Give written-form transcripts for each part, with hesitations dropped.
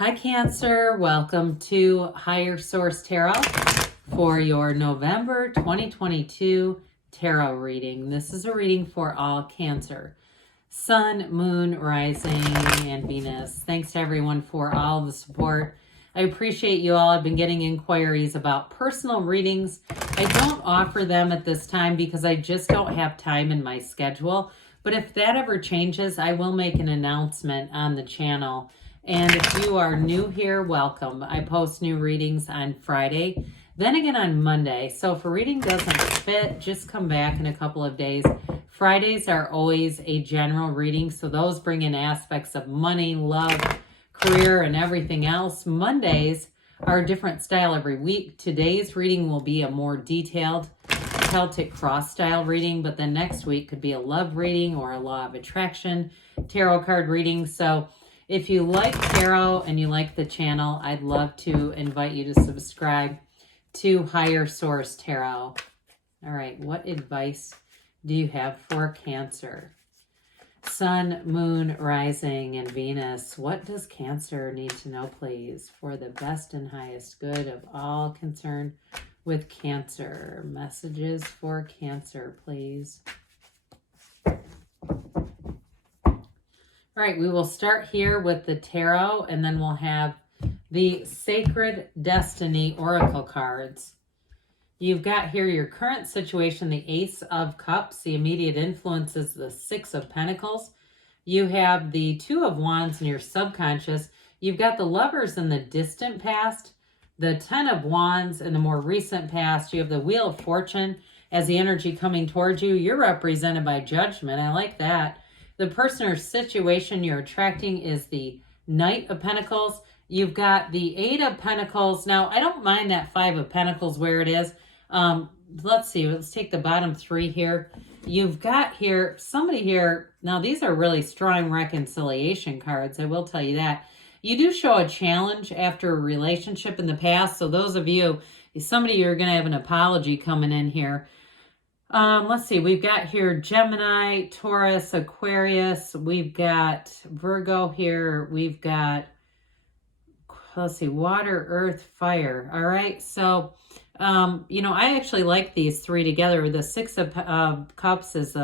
Hi Cancer, welcome to Higher Source Tarot for your November 2022 tarot reading. This is a reading for all Cancer, Sun, Moon, Rising, and Venus. Thanks to everyone for all the support. I appreciate you all. I've been getting inquiries about personal readings. I don't offer them at this time because I just don't have time in my schedule. But if that ever changes, I will make an announcement on the channel. And if you are new here, welcome. I post new readings on Friday, then again on Monday. So if a reading doesn't fit, just come back in a couple of days. Fridays are always a general reading, so those bring in aspects of money, love, career, and everything else. Mondays are a different style every week. Today's reading will be a more detailed Celtic cross style reading, but then next week could be a love reading or a law of attraction tarot card reading. So if you like tarot and you like the channel, I'd love to invite you to subscribe to Higher Source Tarot. All right, what advice do you have for Cancer? Sun, Moon, Rising, and Venus. What does Cancer need to know, please, for the best and highest good of all concerned with Cancer? Messages for Cancer, please. All right, we will start here with the tarot, and then we'll have the Sacred Destiny Oracle cards. You've got here your current situation, the Ace of Cups. The immediate influence is the Six of Pentacles. You have the Two of Wands in your subconscious. You've got the Lovers in the distant past, the Ten of Wands in the more recent past. You have the Wheel of Fortune as the energy coming towards you. You're represented by Judgment. I like that. The person or situation you're attracting is the Knight of Pentacles. You've got the Eight of Pentacles. Now, I don't mind that Five of Pentacles where it is. Let's see. Let's take the bottom three here. You've got here, somebody here. Now, these are really strong reconciliation cards. I will tell you that. You do show a challenge after a relationship in the past. So those of you, somebody, you're going to have an apology coming in here. Let's see, we've got here Gemini, Taurus, Aquarius, we've got Virgo here, we've got, let's see, water, earth, fire. All right, so, I actually like these three together. The Six of Cups is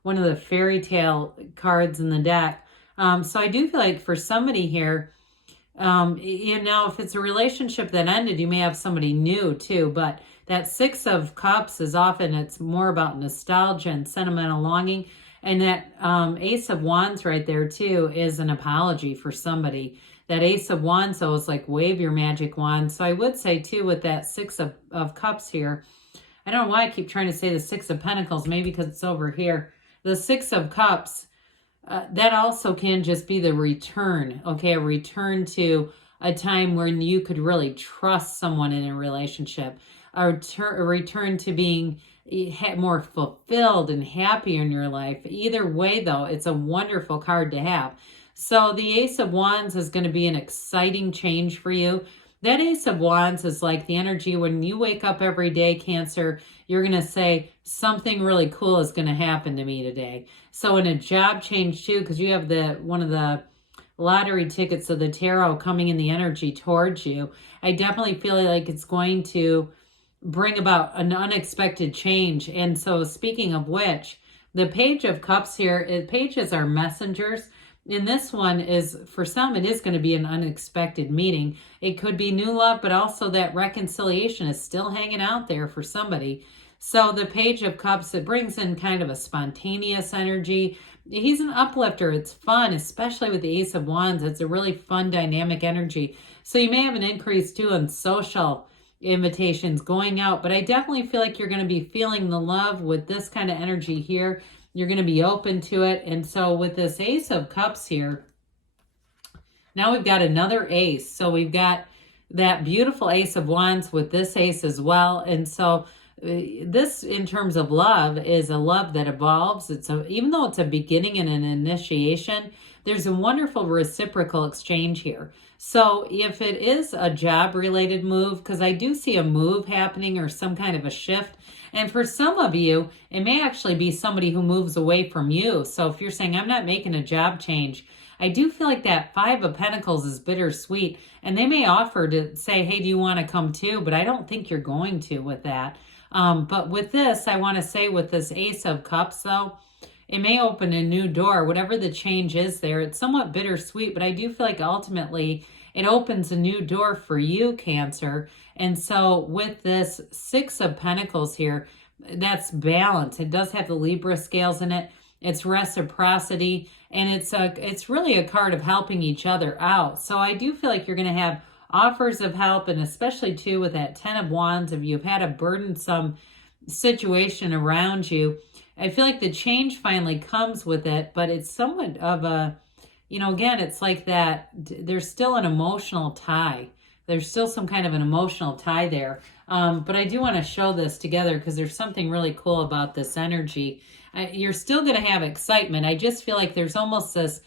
one of the fairy tale cards in the deck. So I do feel like for somebody here, if it's a relationship that ended, you may have somebody new too, but that Six of Cups is often, it's more about nostalgia and sentimental longing. And that Ace of Wands right there too is an apology for somebody. That Ace of Wands, though, is like wave your magic wand. So I would say too with that Six of Cups here, I don't know why I keep trying to say the Six of Pentacles, maybe because it's over here. The Six of Cups, that also can just be the return, okay? A return to a time when you could really trust someone in a relationship. A return to being more fulfilled and happier in your life. Either way, though, it's a wonderful card to have. So the Ace of Wands is going to be an exciting change for you. That Ace of Wands is like the energy when you wake up every day, Cancer, you're going to say, something really cool is going to happen to me today. So in a job change too, because you have one of the lottery tickets of the tarot coming in the energy towards you, I definitely feel like it's going to bring about an unexpected change. And so speaking of which, the Page of Cups here, pages are messengers. And this one is, for some, it is going to be an unexpected meeting. It could be new love, but also that reconciliation is still hanging out there for somebody. So the Page of Cups, it brings in kind of a spontaneous energy. He's an uplifter. It's fun, especially with the Ace of Wands. It's a really fun, dynamic energy. So you may have an increase too in social invitations going out, but I definitely feel like you're going to be feeling the love with this kind of energy here. You're going to be open to it. And so with this Ace of Cups here, now we've got another ace. So we've got that beautiful Ace of Wands with this ace as well. And so this, in terms of love, is a love that evolves. Even though it's a beginning and an initiation, there's a wonderful reciprocal exchange here. So if it is a job-related move, because I do see a move happening or some kind of a shift, and for some of you, it may actually be somebody who moves away from you. So if you're saying, I'm not making a job change, I do feel like that Five of Pentacles is bittersweet, and they may offer to say, hey, do you want to come too? But I don't think you're going to with that. But with this, I want to say with this Ace of Cups, though, it may open a new door. Whatever the change is there, it's somewhat bittersweet, but I do feel like ultimately it opens a new door for you, Cancer. And so with this Six of Pentacles here, that's balance. It does have the Libra scales in it. It's reciprocity, and it's really a card of helping each other out. So I do feel like you're going to have offers of help, and especially too with that Ten of Wands, if you've had a burdensome situation around you, I feel like the change finally comes with it, but it's somewhat of a, again, it's like that there's still an emotional tie. There's still some kind of an emotional tie there. But I do want to show this together because there's something really cool about this energy. You're still going to have excitement. I just feel like there's almost this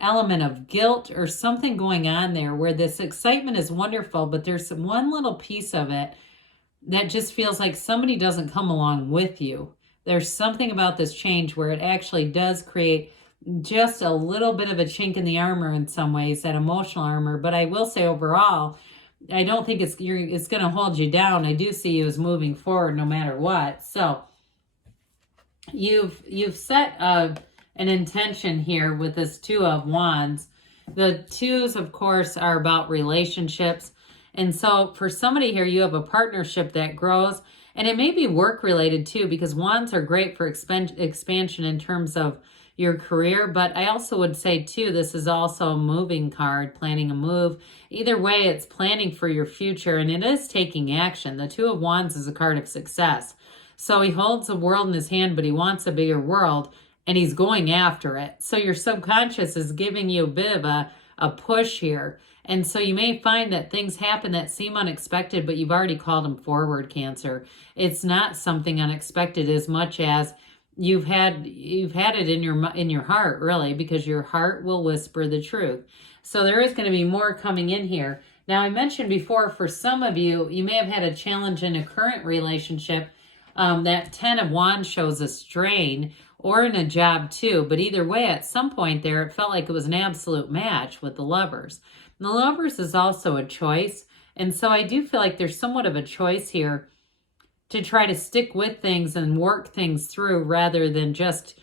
element of guilt or something going on there where this excitement is wonderful, but there's one little piece of it that just feels like somebody doesn't come along with you. There's something about this change where it actually does create just a little bit of a chink in the armor in some ways, that emotional armor. But I will say overall, I don't think it's going to hold you down. I do see you as moving forward no matter what. So you've set an intention here with this Two of Wands. The twos, of course, are about relationships. And so for somebody here, you have a partnership that grows. And it may be work related too, because wands are great for expansion in terms of your career. But I also would say too, this is also a moving card, planning a move. Either way, it's planning for your future, and it is taking action. The Two of Wands is a card of success. So he holds the world in his hand, but he wants a bigger world, and he's going after it. So your subconscious is giving you a bit of a push here. And so you may find that things happen that seem unexpected, but you've already called them forward, Cancer. It's not something unexpected as much as you've had it in your heart, really, because your heart will whisper the truth. So there is going to be more coming in here. Now, I mentioned before, for some of you, you may have had a challenge in a current relationship. That Ten of Wands shows a strain, or in a job too. But either way, at some point there, it felt like it was an absolute match with the Lovers. And the Lovers is also a choice. And so I do feel like there's somewhat of a choice here to try to stick with things and work things through rather than just,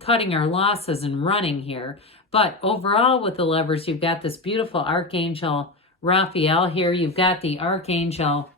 cutting our losses and running here. But overall with the Lovers, you've got this beautiful Archangel Raphael here. You've got the Archangel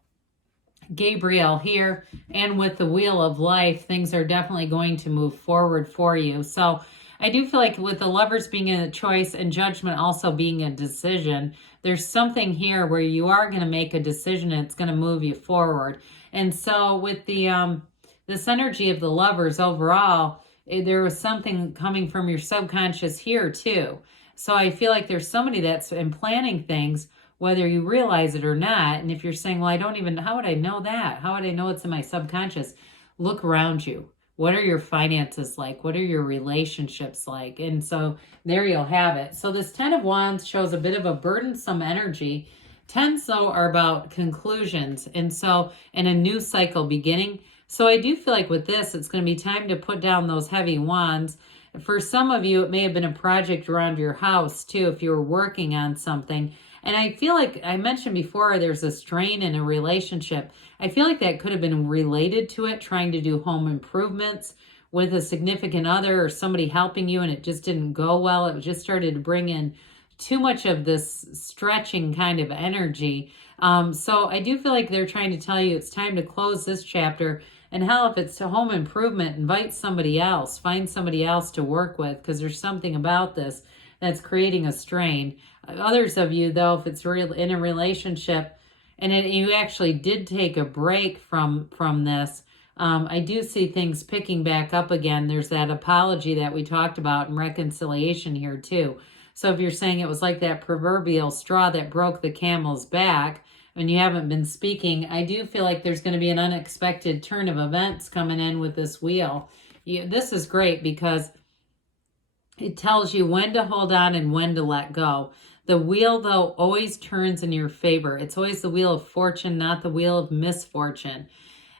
Gabriel here, and with the Wheel of Life, things are definitely going to move forward for you. So I do feel like with the Lovers being a choice and Judgment also being a decision, there's something here where you are going to make a decision and it's going to move you forward. And so with the this energy of the Lovers overall, there was something coming from your subconscious here too. So I feel like there's somebody that's been planning things, whether you realize it or not. And if you're saying, well, how would I know that? How would I know it's in my subconscious? Look around you. What are your finances like? What are your relationships like? And so there you'll have it. So this Ten of Wands shows a bit of a burdensome energy. Tens, though, are about conclusions. And a new cycle beginning. So I do feel like with this, it's going to be time to put down those heavy wands. For some of you, it may have been a project around your house too, if you were working on something. And I feel like I mentioned before, there's a strain in a relationship. I feel like that could have been related to it, trying to do home improvements with a significant other or somebody helping you, and it just didn't go well. It just started to bring in too much of this stretching kind of energy. So I do feel like they're trying to tell you it's time to close this chapter. And hell, if it's to home improvement, invite somebody else, find somebody else to work with, because there's something about this that's creating a strain. Others of you, though, if it's in a relationship and you actually did take a break from this, I do see things picking back up again. There's that apology that we talked about and reconciliation here too. So if you're saying it was like that proverbial straw that broke the camel's back and you haven't been speaking, I do feel like there's going to be an unexpected turn of events coming in with this wheel. This is great because it tells you when to hold on and when to let go. The wheel, though, always turns in your favor. It's always the wheel of fortune, not the wheel of misfortune.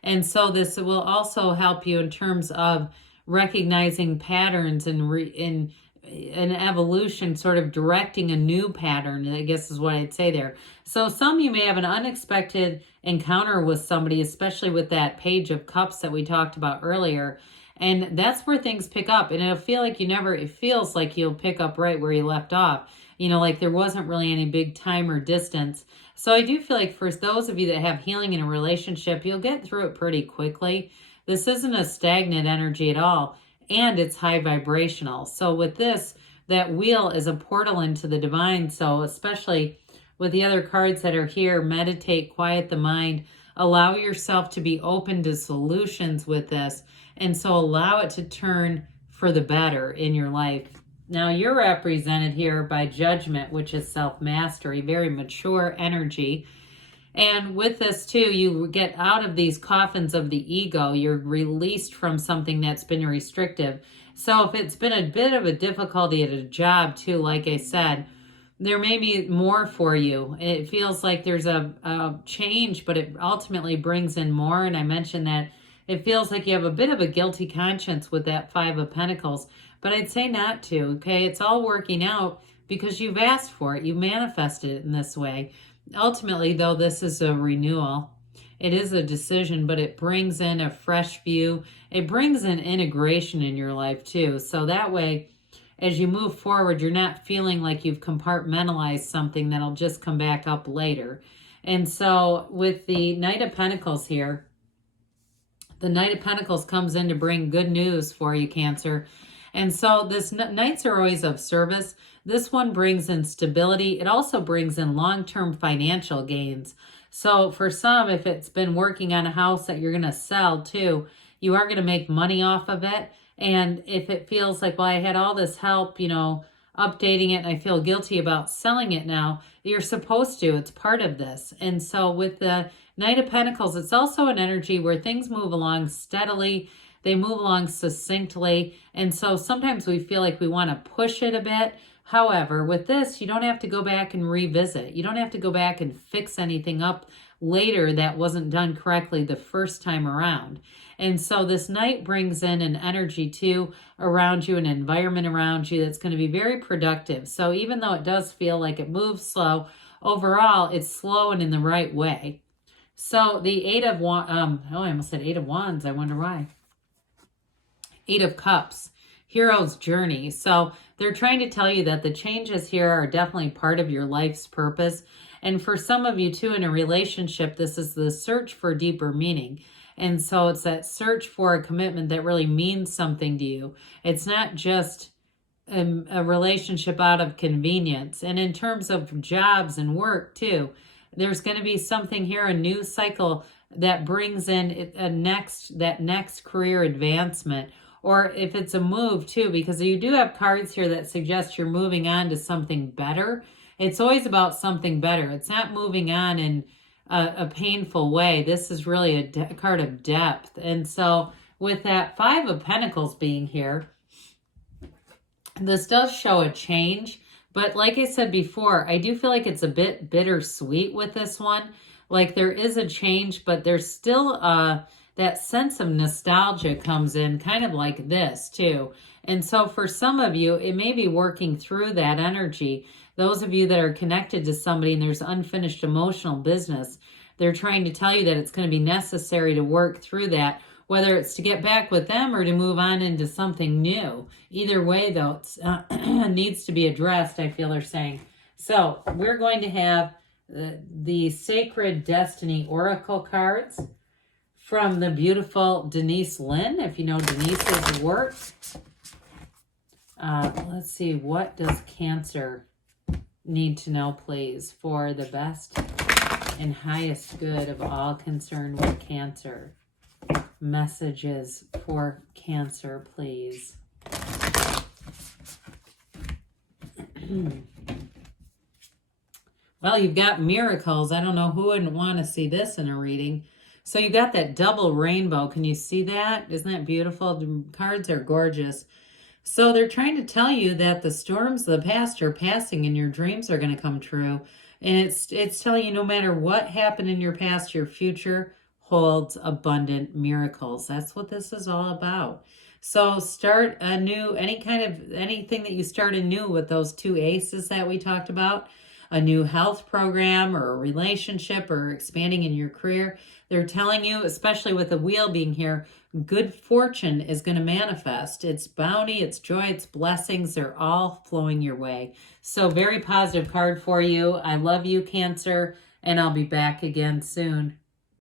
And so this will also help you in terms of recognizing patterns and an evolution, sort of directing a new pattern, I guess is what I'd say there. So some you may have an unexpected encounter with somebody, especially with that Page of Cups that we talked about earlier. And that's where things pick up. And it'll feel like it feels like you'll pick up right where you left off. Like there wasn't really any big time or distance. So I do feel like for those of you that have healing in a relationship, you'll get through it pretty quickly. This isn't a stagnant energy at all, and it's high vibrational. So with this, that wheel is a portal into the divine. So especially with the other cards that are here, meditate, quiet the mind, allow yourself to be open to solutions with this. And so allow it to turn for the better in your life. Now you're represented here by Judgment, which is self-mastery, very mature energy. And with this too, you get out of these coffins of the ego. You're released from something that's been restrictive. So if it's been a bit of a difficulty at a job too, like I said, there may be more for you. It feels like there's a change, but it ultimately brings in more. And I mentioned that it feels like you have a bit of a guilty conscience with that Five of Pentacles, but I'd say not to, okay? It's all working out because you've asked for it. You manifested it in this way. Ultimately, though, this is a renewal. It is a decision, but it brings in a fresh view. It brings in integration in your life, too. So that way, as you move forward, you're not feeling like you've compartmentalized something that'll just come back up later. And so with the Knight of Pentacles here, the Knight of Pentacles comes in to bring good news for you, Cancer. And so this Knights are always of service. This one brings in stability. It also brings in long-term financial gains. So for some, if it's been working on a house that you're going to sell too, you are going to make money off of it. And if it feels like, well, I had all this help, updating it, and I feel guilty about selling it now, you're supposed to. It's part of this. And so with the Knight of Pentacles, it's also an energy where things move along steadily. They move along succinctly. And so sometimes we feel like we want to push it a bit. However, with this, you don't have to go back and revisit. You don't have to go back and fix anything up later that wasn't done correctly the first time around. And so this Knight brings in an energy too around you, an environment around you that's going to be very productive. So even though it does feel like it moves slow, overall it's slow and in the right way. So the Eight of Wands, I almost said Eight of Wands. I wonder why. Eight of Cups, hero's journey. So they're trying to tell you that the changes here are definitely part of your life's purpose. And for some of you too, in a relationship, this is the search for deeper meaning. And so it's that search for a commitment that really means something to you. It's not just a relationship out of convenience. And in terms of jobs and work too, there's going to be something here, a new cycle that brings in that next career advancement. Or if it's a move too, because you do have cards here that suggest you're moving on to something better. It's always about something better. It's not moving on in a painful way. This is really a card of depth. And so with that Five of Pentacles being here, this does show a change. But like I said before, I do feel like it's a bit bittersweet with this one. Like there is a change, but there's still that sense of nostalgia comes in, kind of like this too. And so for some of you, it may be working through that energy. Those of you that are connected to somebody and there's unfinished emotional business, they're trying to tell you that it's going to be necessary to work through that, whether it's to get back with them or to move on into something new. Either way, though, it needs to be addressed, I feel they're saying. So we're going to have the Sacred Destiny Oracle cards from the beautiful Denise Linn, if you know Denise's work. Let's see, what does Cancer need to know, please, for the best and highest good of all concerned with Cancer? Messages for Cancer, please. Well, you've got miracles. I don't know who wouldn't want to see this in a reading. So you got that double rainbow. Can you see that? Isn't that beautiful? The cards are gorgeous. So they're trying to tell you that the storms of the past are passing and your dreams are going to come true. And it's telling you no matter what happened in your past, your future holds abundant miracles. That's what this is all about. So start anything that you start anew with those two aces that we talked about, a new health program or a relationship or expanding in your career. They're telling you, especially with the wheel being here, good fortune is going to manifest. It's bounty, it's joy, it's blessings. They're all flowing your way. So very positive card for you. I love you, Cancer, and I'll be back again soon.